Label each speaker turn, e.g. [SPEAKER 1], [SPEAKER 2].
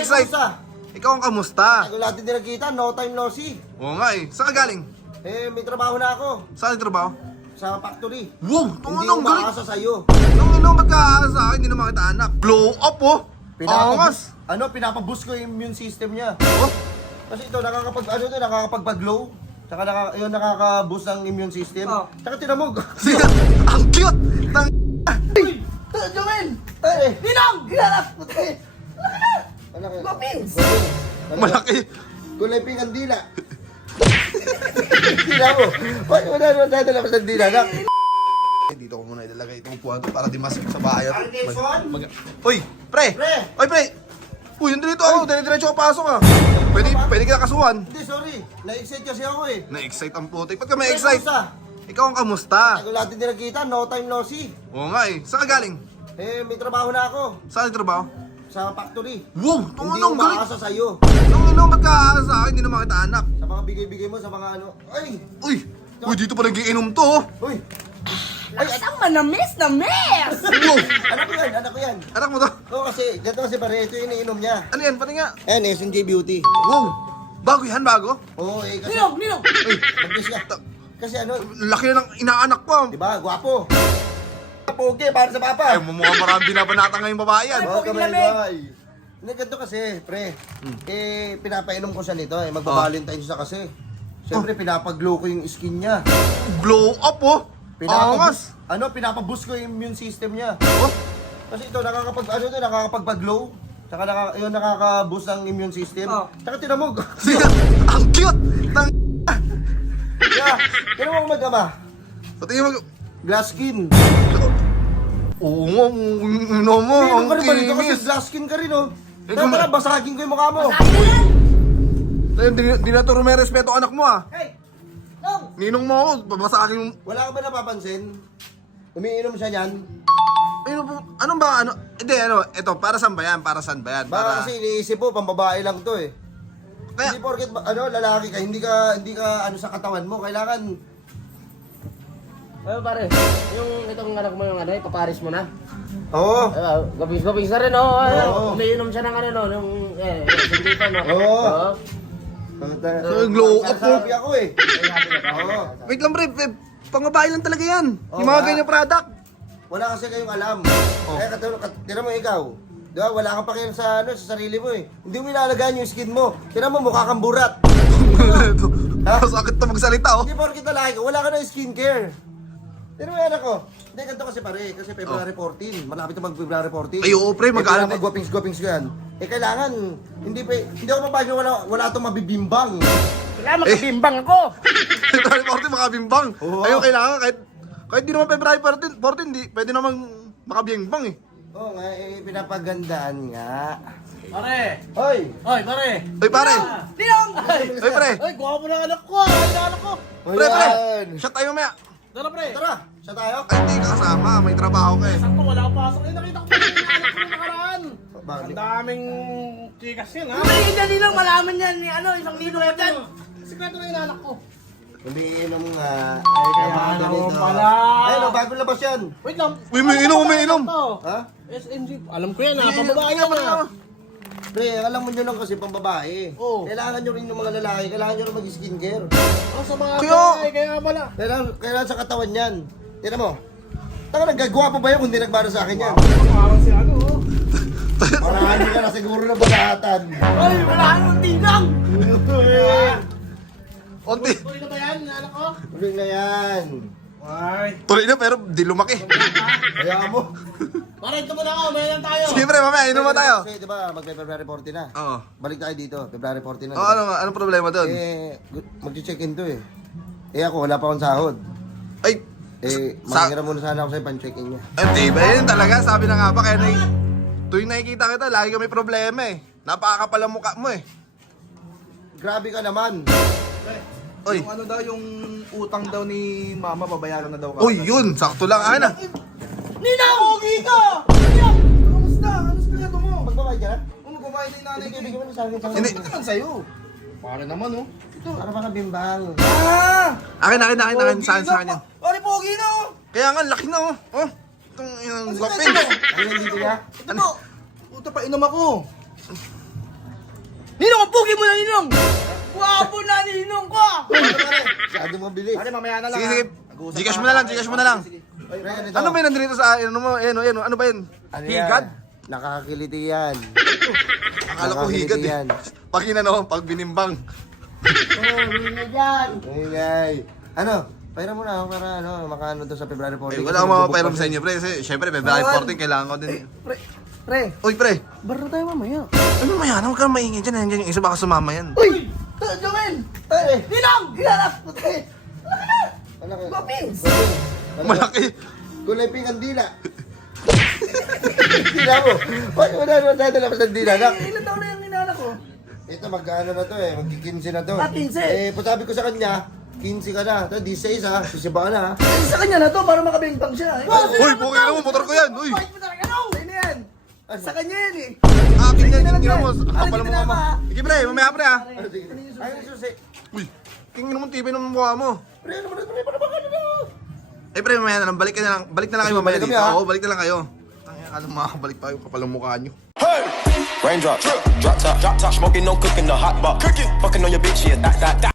[SPEAKER 1] excite. Ikaw ang kamusta?
[SPEAKER 2] Tagal natin din nagkita, no time no see.
[SPEAKER 1] Oo nga eh. Saan ka galing?
[SPEAKER 2] May trabaho na ako.
[SPEAKER 1] Saan yung trabaho?
[SPEAKER 2] Sa factory.
[SPEAKER 1] Wow!
[SPEAKER 2] Hindi
[SPEAKER 1] Tunong galing!
[SPEAKER 2] umaasa sa'yo.
[SPEAKER 1] Nung ba't ka sa akin? Hindi naman kita anak. Blow up oh! Angas!
[SPEAKER 2] Pinapaboost ko yung immune system niya.
[SPEAKER 1] Oh!
[SPEAKER 2] Kasi ito, nakakapagpag-glow. Tsaka nakaka-boost ng immune system. Tsaka tinan mo.
[SPEAKER 1] Ang cute! Nang...
[SPEAKER 2] Uy! Joel! Ninong! Hinarap! Malaki. Gopins!
[SPEAKER 1] Malaki!
[SPEAKER 2] Kulay pink ang dila. Dila mo. Wala naman tayo talabas ng dila.
[SPEAKER 1] Dito ko muna ilalagay itong upuan para di masik sa bahay.
[SPEAKER 2] Jason?
[SPEAKER 1] Uy! Pre!
[SPEAKER 2] Pre!
[SPEAKER 1] Uy pre! Uy, hindi dito ako. Dire-diretso ako pasok ah. Pwede kita kasuhan.
[SPEAKER 2] Hindi, sorry. Na-excite kasi ako eh.
[SPEAKER 1] Na-excite ang putik. Ba't ka ma-excite?
[SPEAKER 2] Kamusta?
[SPEAKER 1] Ikaw ang kamusta?
[SPEAKER 2] Tagal natin din nagkita, no time no see.
[SPEAKER 1] Oo nga eh. Saan ka galing?
[SPEAKER 2] May trabaho na ako.
[SPEAKER 1] Saan yung trabaho?
[SPEAKER 2] Sa factory.
[SPEAKER 1] Wow!
[SPEAKER 2] Hindi
[SPEAKER 1] Tunong galing!
[SPEAKER 2] umaasa sa'yo.
[SPEAKER 1] Nung ba't ka sa akin? Hindi naman kita anak.
[SPEAKER 2] Sa mga bigay-bigay mo, sa mga ano. Ay!
[SPEAKER 1] Uy! Uy, dito pa nagiinom to oh.
[SPEAKER 2] Uy!
[SPEAKER 3] Isang manamis na miss!
[SPEAKER 1] Wow!
[SPEAKER 2] Anak ko yan.
[SPEAKER 1] Anak mo to?
[SPEAKER 2] Oo kasi, ganito kasi pare, ito yung iniinom niya.
[SPEAKER 1] Ano yan? Pati nga.
[SPEAKER 2] Ayan, SNJ Beauty.
[SPEAKER 1] Wow! Bago yan, bago?
[SPEAKER 2] Oo, kasi...
[SPEAKER 3] Ninong!
[SPEAKER 2] Mag-miss ka. Kasi ano,
[SPEAKER 1] Laki na ng inaanak ko.
[SPEAKER 2] di ba, gwapo. Pogi, para sa papa.
[SPEAKER 1] Ay, mukhang marami binabanata ngayong babae yan.
[SPEAKER 2] Oo,
[SPEAKER 3] Pogi
[SPEAKER 2] kamay
[SPEAKER 3] lamig.
[SPEAKER 2] boy. Hindi, ganito kasi, pre. Pinapainom ko siya nito, magba-Valentine's na kasi. Siyempre, pinapag-glow ko yung skin niya.
[SPEAKER 1] Blow up oh. Angas.
[SPEAKER 2] Pinapaboost ko yung immune system niya.
[SPEAKER 1] Oh.
[SPEAKER 2] Kasi ito, nakakapagpag-glow. Tsaka nakaka-boost ng immune system. Tsaka tinan mo.
[SPEAKER 1] Ang cute. Nang...
[SPEAKER 2] Yeah, tinan mo kung mag-ama.
[SPEAKER 1] Pati yung
[SPEAKER 2] Glass skin.
[SPEAKER 1] Oo nga, mo,
[SPEAKER 2] Ang
[SPEAKER 1] ang
[SPEAKER 2] ka rin ba dito kasi
[SPEAKER 1] kinis.
[SPEAKER 2] glass skin ka rin, oh.
[SPEAKER 1] Eh,
[SPEAKER 2] Tara, basagin ko yung mukha mo.
[SPEAKER 1] Di na to rumerespeto anak mo ah.
[SPEAKER 3] Hey! Nong!
[SPEAKER 1] Ninong mo ako, babasa akin yung...
[SPEAKER 2] Wala ka ba napapansin? Umiinom siya niyan.
[SPEAKER 1] Ano ba, ano? Hindi, ito, para saan ba yan? Para saan ba yan?
[SPEAKER 2] Baka kasi iniisip mo, pambabae lang to eh.
[SPEAKER 1] Kaya,
[SPEAKER 2] Hindi porket lalaki ka, hindi ka ano sa katawan mo, kailangan
[SPEAKER 4] Ano pare, yung itong anak mo yung ano, ipaparis mo na.
[SPEAKER 2] Oo.
[SPEAKER 4] Gabis na rin, oh.
[SPEAKER 2] Oo.
[SPEAKER 4] Umiinom siya ng ano, no, nung, sindita, no.
[SPEAKER 2] Oo.
[SPEAKER 1] So, glow up po.
[SPEAKER 2] Sabi ako eh. Oo.
[SPEAKER 1] wait lang pre, pangabahay lang talaga yan.
[SPEAKER 2] Oo
[SPEAKER 1] Yung mga
[SPEAKER 2] nga.
[SPEAKER 1] ganyang product.
[SPEAKER 2] Wala kasi kayong alam. Kaya tira mo ikaw. Di ba? Wala kang pakialam sa sarili mo eh. Hindi mo ilalagaan yung skin mo. Tira mo, mukha kang burat.
[SPEAKER 1] Sakit na magsalita oh.
[SPEAKER 2] Hindi porket lalaki ka, wala ka ng skincare. Tira mo yan ako. Hindi, ganito kasi pare. Kasi February 14. Malapit na mag-February 14.
[SPEAKER 1] Ay, oo, pre, mag-aaral na-
[SPEAKER 2] Mag-guapings ko yan. Kailangan, hindi ako mapagyo, wala itong mabibimbang.
[SPEAKER 4] Wala, makabimbang ako.
[SPEAKER 1] February 14, makabimbang.
[SPEAKER 2] Oo.
[SPEAKER 1] Ayun, kailangan kahit di naman February 14, di, pwede naman makabimbang eh.
[SPEAKER 2] Oo nga, pinapagandaan nga.
[SPEAKER 5] Pare!
[SPEAKER 2] Hoy!
[SPEAKER 5] Hoy, pare!
[SPEAKER 1] Oy pare!
[SPEAKER 3] Ninong!
[SPEAKER 1] Oy pre!
[SPEAKER 5] Ay, gwapo ng anak ko! Ay, anak ko!
[SPEAKER 1] Pre, pre!
[SPEAKER 2] Ayan.
[SPEAKER 1] Shot tayo maya!
[SPEAKER 5] Tara, pre!
[SPEAKER 2] Tara, siya tayo.
[SPEAKER 1] Ay, hindi ka kasama, may trabaho ka eh.
[SPEAKER 5] Sakto, wala akong pasok. Ay, nakita ko pa yung anak ko nakaraan.
[SPEAKER 2] Bakit?
[SPEAKER 5] Ang daming chikas yan, ha?
[SPEAKER 3] Hindi niya Ninong, malaman yan ni ano, isang ninong ko dyan.
[SPEAKER 5] Sikreto na yung anak ko.
[SPEAKER 2] Umiinom nga.
[SPEAKER 5] Ay, kaya
[SPEAKER 2] Mga
[SPEAKER 5] naman
[SPEAKER 2] ganito.
[SPEAKER 5] pala.
[SPEAKER 2] Ayun, bagong labas yan.
[SPEAKER 5] Wait lang.
[SPEAKER 1] Uy, may inom.
[SPEAKER 2] Ha?
[SPEAKER 5] SNG. Alam ko yan, ha? Pababae yan, ha?
[SPEAKER 2] Pre, alam mo nyo lang kasi pambabae.
[SPEAKER 5] Oo.
[SPEAKER 2] Kailangan nyo rin yung mga lalaki, kailangan nyo rin mag-skincare.
[SPEAKER 5] Oh, sa mga
[SPEAKER 1] Kuya!
[SPEAKER 5] babae, kaya pala.
[SPEAKER 2] Kailangan sa katawan yan. Tira mo. Taka nagagwapo ba yan kung di nagbara sa akin yan?
[SPEAKER 5] Parang si ano, oh.
[SPEAKER 2] Marami ka na siguro na balatan.
[SPEAKER 3] Ay, wala nang Ninong!
[SPEAKER 1] Onti.
[SPEAKER 5] Tuloy na ba yan, anak ko?
[SPEAKER 2] Uling na yan.
[SPEAKER 5] Ay.
[SPEAKER 1] Tuloy na pero di lumaki.
[SPEAKER 2] Kaya mo.
[SPEAKER 5] Pare, ito muna ako. May lang tayo.
[SPEAKER 1] Sige pre, mamaya, inom mo tayo.
[SPEAKER 2] Kasi di ba, mag-February 14 na.
[SPEAKER 1] Oo.
[SPEAKER 2] Balik tayo dito, February 14 na.
[SPEAKER 1] Oh, anong problema doon?
[SPEAKER 2] Mag-check-in to eh. Ako, wala pa akong sahod.
[SPEAKER 1] Ay,
[SPEAKER 2] Mangira muna sana ako sa'yo pan-check-in niya.
[SPEAKER 1] di ba yun talaga? Sabi na nga ba, kaya tuwing nakikita kita, lagi kami problema eh. Napakakapal ang mukha mo eh.
[SPEAKER 2] Grabe ka naman.
[SPEAKER 1] Oy,
[SPEAKER 6] Yung ano daw, yung utang daw ni mama, babayaran na daw ka.
[SPEAKER 1] uy, yun, sakto lang akin ah.
[SPEAKER 3] Ninong!
[SPEAKER 6] Pogi ka! Kamusta? Ano sikreto mo?
[SPEAKER 2] Magbabayad ka na?
[SPEAKER 6] Ano kumain na yung nanay ko?
[SPEAKER 2] Bigyan mo na sa akin.
[SPEAKER 1] Hindi.
[SPEAKER 6] Ano naman sa'yo? Pare naman, oh.
[SPEAKER 2] Para baka bimbang.
[SPEAKER 6] Ah!
[SPEAKER 1] Akin, saan sa kanya.
[SPEAKER 6] Pare, pogi na, oh.
[SPEAKER 1] Kaya nga, laki na oh. Oh, itong yung
[SPEAKER 6] Ano
[SPEAKER 1] guwapin.
[SPEAKER 6] sikreto mo?
[SPEAKER 2] Ano yung dito niya?
[SPEAKER 6] Ito po. Puta pa, inom ako.
[SPEAKER 3] na, Ninong! Guwapo na, Ninong ko!
[SPEAKER 2] Masyado mabili.
[SPEAKER 6] Pare, mamaya na lang.
[SPEAKER 1] Sige,
[SPEAKER 6] ha.
[SPEAKER 1] sige.
[SPEAKER 6] Mag-uusap
[SPEAKER 1] Gcash
[SPEAKER 6] pa.
[SPEAKER 1] mo na lang, Gcash mo na lang.
[SPEAKER 2] Pre, ganito.
[SPEAKER 1] Ano ba yun nandito sa ano mo? Ano ba yun?
[SPEAKER 2] Ano
[SPEAKER 1] Higad?
[SPEAKER 2] yan? Nakakakiliti yan.
[SPEAKER 1] Akala ko higad eh.
[SPEAKER 2] Yan.
[SPEAKER 1] Pag pag binimbang.
[SPEAKER 3] Oh, yun na dyan!
[SPEAKER 2] Ingay. Ano? Pairam mo na ako para ano, makaano to sa February 14.
[SPEAKER 1] Eh, wala akong mapapairam sa inyo, pre. Kasi, syempre, February 14, kailangan ko din.
[SPEAKER 6] Pre,
[SPEAKER 1] Uy, pre.
[SPEAKER 6] bar na tayo mamaya.
[SPEAKER 1] Ano maya? Huwag kang maingay dyan. Nandiyan yung isa, baka sumama yan.
[SPEAKER 3] Uy! Joel! Ninong! Hinarap ko tayo!
[SPEAKER 2] Ano ka?
[SPEAKER 3] Mapins!
[SPEAKER 1] Malaki.
[SPEAKER 2] Kulay pink ang dila. Dila mo. Wala dala pa sa dila. Nak.
[SPEAKER 3] Ilan taon na yung ninala ko?
[SPEAKER 2] Ito magkano na to eh. Magki-15 na to.
[SPEAKER 3] Ah, 15?
[SPEAKER 2] Eh, sabi ko sa kanya, 15 ka na. Ito, 16 ha. Sisiba ka na ha.
[SPEAKER 3] Ay, sa kanya na to para makabimbang siya.
[SPEAKER 1] Uy, pukay na mo. Motor ko yan. Uy.
[SPEAKER 3] Fight mo talaga, no? Sa'yo na yan. Sa kanya yan eh.
[SPEAKER 1] Akin yan.
[SPEAKER 3] Tingnan
[SPEAKER 1] Tingnan mo.
[SPEAKER 3] mo.
[SPEAKER 1] Kapal mo
[SPEAKER 3] Tingnan
[SPEAKER 1] mo.
[SPEAKER 3] mo, ha?
[SPEAKER 1] Sige, pre. Mamaya, pre, ha.
[SPEAKER 2] Ano, sige. Ay, susi.
[SPEAKER 1] Uy. Tingnan mo TV ng mukha mo.
[SPEAKER 2] Pre, ano ba na? Pre, paano ba ka na?
[SPEAKER 1] Eh, pre, mamaya na lang. Balik na lang. Balik na lang kayo mamaya
[SPEAKER 2] Balik
[SPEAKER 1] dito.
[SPEAKER 2] kami, ha?
[SPEAKER 1] Oo, balik na lang kayo. Alam mo, makakabalik pa yung kapal ng mukha nyo.
[SPEAKER 7] Raindrop, drop top, smoking, no cooking, the hot box. Fucking on your bitch, yeah, that.